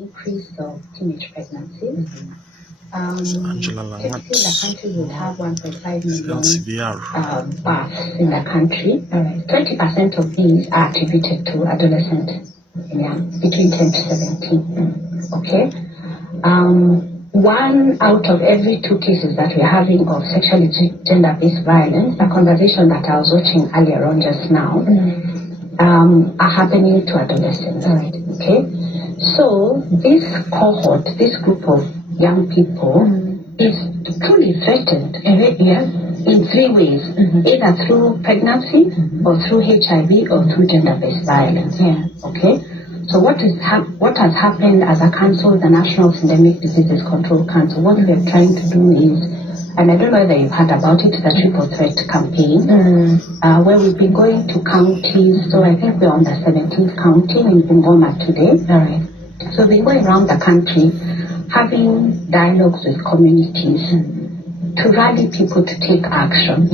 Increase of teenage pregnancies. Typically, The country would have 1.5 million LCBR. births in the country. 20% of these are attributed to adolescents, between 10 to 17. Okay. 1 out of every 2 cases that we're having of sexually gender-based violence, a conversation that I was watching earlier on just now, are happening to adolescents. Okay. So this cohort, this group of young people is truly threatened in 3 ways, either through pregnancy or through HIV or through gender-based violence. Okay. So what has happened as a council, the National Systemic Diseases Control Council, what we are trying to do is, and I don't know whether you've heard about it, the Triple Threat campaign, where we've been going to counties. So I think we're on the 17th county in Bungoma today. So we're going around the country having dialogues with communities to rally people to take action.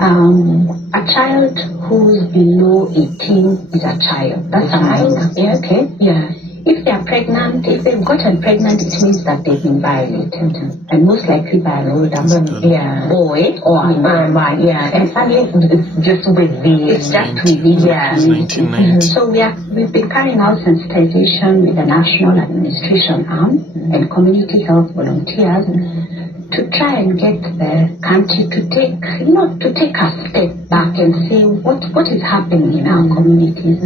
A child who's below 18 is a child. That's a minor. Okay? If they are pregnant, if they've gotten pregnant, it means that they've been violated. And most likely by an older boy or a man. And sadly, it's just within. So we've been carrying out sensitization with the National Administration Arm and community health volunteers to try and get the country to take a step back and see what is happening in our communities.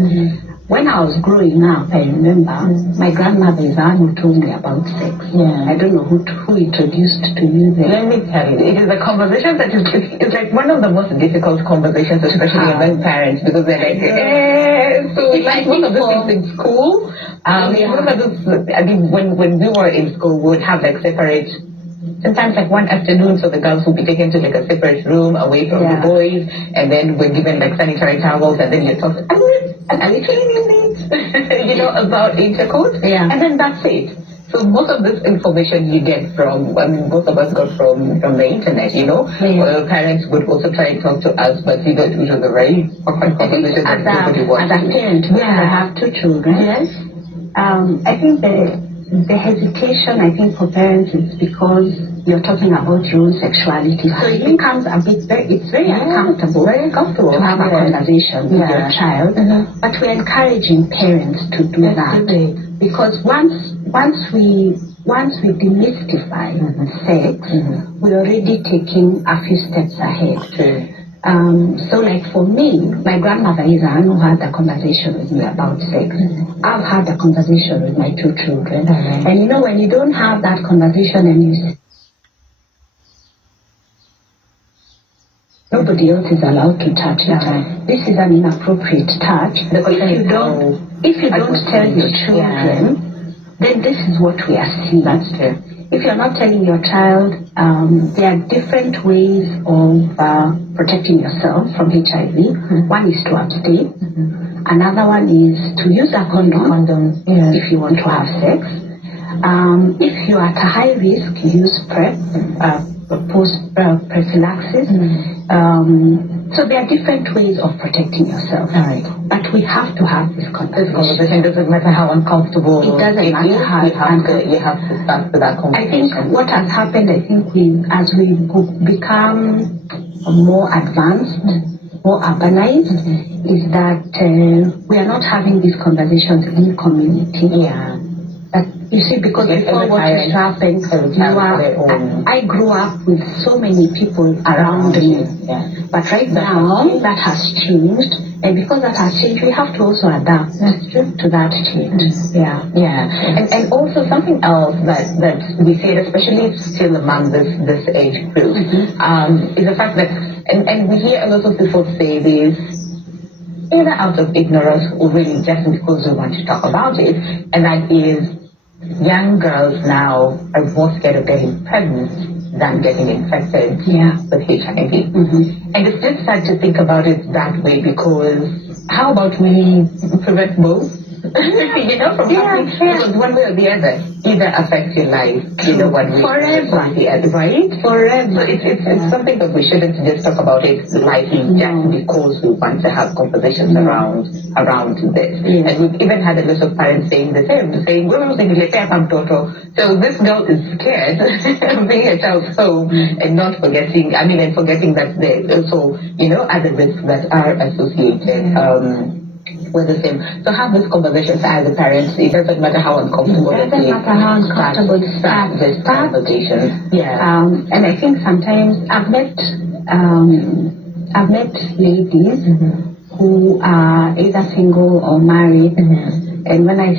When I was growing up, I remember my grandmother is the one who told me about sex. I don't know who introduced to you this. Let me tell you, it is a conversation that is like one of the most difficult conversations, especially among parents, because they're like, so like one of the things in school. When we were in school, we would have like separate. Sometimes like one afternoon, so the girls will be taken to like a separate room away from the boys, and then we're given like sanitary towels, and then you're talking a little bit, about intercourse, and then that's it. So most of this information you get from, most of us got from the internet, Well, parents would also try and talk to us, but it was a very awkward conversation that nobody wants. As a parent, I have 2 children. I think the hesitation, for parents is because you're talking about your own sexuality. So it becomes it's very uncomfortable to have a conversation with your child. But we're encouraging parents to do that. Because once we demystify sex, we're already taking a few steps ahead. So like for me, my grandmother is the one who had a conversation with me about sex. I've had a conversation with my 2 children. And when you don't have that conversation and you nobody else is allowed to touch it. This is an inappropriate touch. If you don't tell your children, then this is what we are seeing. That's true. If you're not telling your child, there are different ways of protecting yourself from HIV. One is to abstain. Another one is to use a condom if you want to have sex. If you are at a high risk, use PrEP, prophylaxis. So there are different ways of protecting yourself. But we have to have this conversation. It doesn't matter how uncomfortable it doesn't matter how you have to start with that conversation. I think what has happened, as we become more advanced, more urbanized, is that we are not having these conversations in community. You see, because before what used to happen, I grew up with so many people around me. But right now, that has changed. And because that has changed, we have to also adapt to that change. And also something else that we see, especially still among this age group, is the fact that, and we hear a lot of people say this, either out of ignorance or really just because we want to talk about it, and that is, young girls now are more scared of getting pregnant than getting infected with HIV. And it's just sad to think about it that way, because how about we prevent both? you know, from happening, because one way or the other, either affect your life, one way forever, or the other, right? Forever. So it's something that we shouldn't just talk about it lightly, just because we want to have conversations around this. And we've even had a lot of parents saying the same, saying, well, so this girl is scared of being a child's home and not forgetting, and forgetting that there's also, other risks that are associated with the same. So have this conversation as a parent. It doesn't matter how uncomfortable it is. It doesn't matter how uncomfortable it is. Start this conversation. Yeah. And I think sometimes I've met ladies who are either single or married, and when I